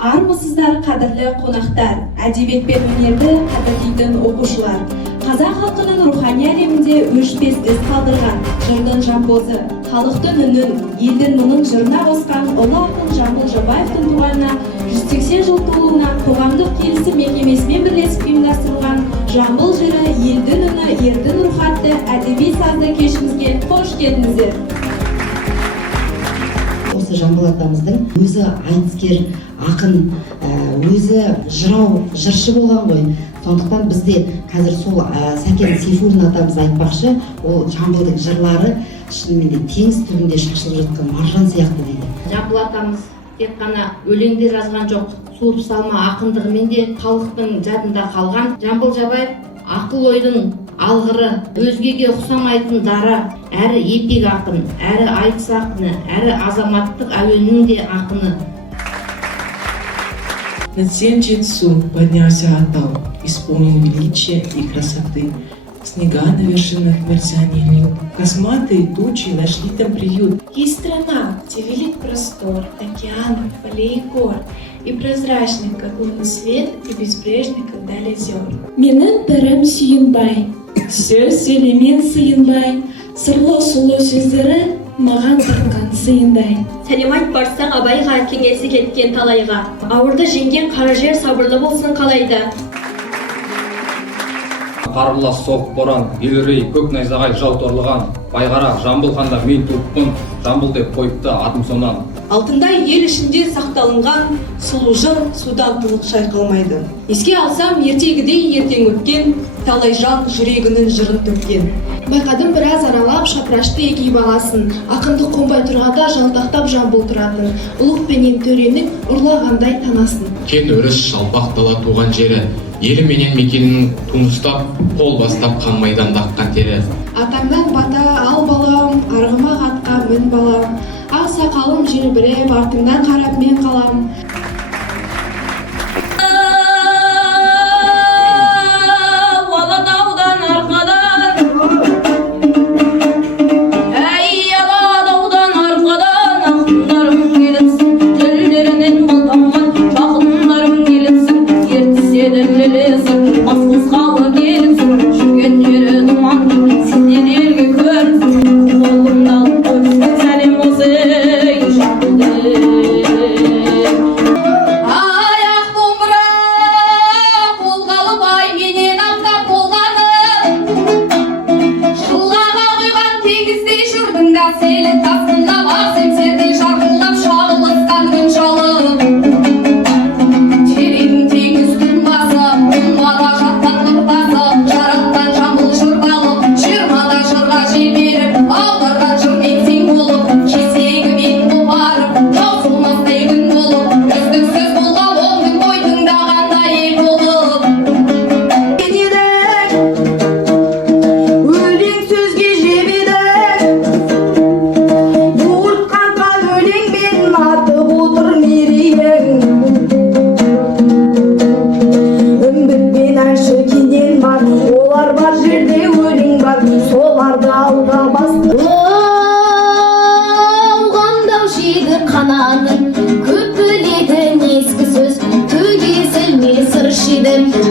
Армысыздар қадірлі қонақтар, әдебиет пен өнерді қадірлейтін оқушылар. Қазақ халқының рухани әлемінде өшпес із қалдырған жырдың жамбозы, халықтың үнін, елдің мұңын жырына қосқан ұлы ақын Жамбыл Жабаевтың туғанына 180 жыл толуына қоғамдық келісім мекемесімен бірлесіп ұйымдастырылған Жамбыл жыры, елдің үні, ердің рухы атты әдеби сазды кешімізге қош келдіңіздер. Осы Жамбыл атамыздың өзі айтыскер, ақын, өзі жырау, жыршы болған ғой. Сондықтан бізде қазір сол Сәкен Сейфуллин атамыз айтпақшы, ол Жамбылдың жырлары шынымен теңіз түбінде шашылып жатқан маржан сияқты дейді. Жамбыл атамыз тек қана өлеңдер жазған жоқ, суып салма ақындығымен де халықтың жадында қалған. Жамбыл Жабаев ақыл ойдың алғыры, өзгеге ұқсамайтын дара, әрі епик ақын, әрі айтыс ақыны, әрі азаматтық әуеннің де ақыны. Над всем Читсу поднялся Атау, исполнен величия и красоты. Снега на вершинах мерцания льют, косматые тучи нашли там приют. Есть страна, где велик простор, океанов, полей и гор, и прозрачный, как лунный свет, и безбрежный, как даль озер. Менің бірім Сүйінбай, сөз сөйлемен сыйынбай, сырлы сұлу сөздері маған тартқан сыйындай. Сәлем айт барсаң абайға, кеңесі кеткен талайға. Ауырды жеңген қара жер сабырлы болсын қалайда. Қарбылас соқ боран, елірей көк найзағай жау торлыған. Байғара Жамбыл ханда мен туыппын, Жамбыл деп қойыпты атым сонан. Алтындай ел ішінде сақталынған сұлу жыр судан тынық шайқалмайды. Еске алсам ертегідей ертең өткен, талай жан жүрегінің жырын төккен. Байқадым біраз аралап шапрашты егей баласын, ақынды қонбай тұрғанда жалтақтап Жамбыл тұратын, ұлық пенен төренің ұрлағандай танасын. Кен өріс жалпақ дала туған жері, елі менен мекенінің туыстап, қол бастап қан майданда аққан тері. Атаңнан бата ал балам, арғымақ атқа мін балам, ақ сақалым желбіреп, артыңнан қарап мен қалам.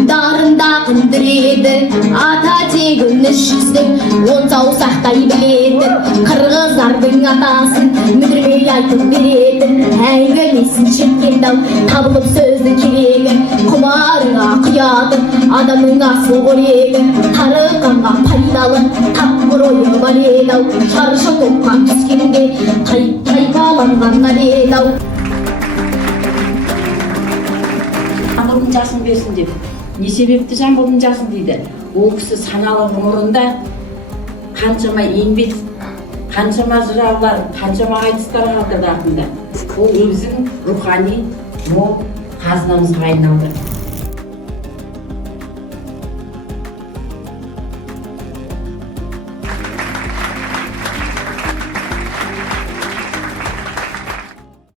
Дарында күндіреді, ата тегін үш жүздің, он саусақтай білетін, қырғыздардың атасын мүдірмей айтып беретін, әңгімесін шеккен-дау, табылып сөзді керегі, құмарыңа құяды, адамның асыл қорегі, тарыққанға пайдалы, тапқыр ойы бар еді-ау, шаршы топқа түскенде, тайпаланған еді-ау. Жамбылдың жасын берсін деп. Не себепті Жамбылдың жасын дейді? Ол кісі саналы ғұмырында қаншама еңбек, қаншама жыраулар, қаншама айтыстар қалдырды ақында. Ол өзінің рухани мол қазынамызға айналды.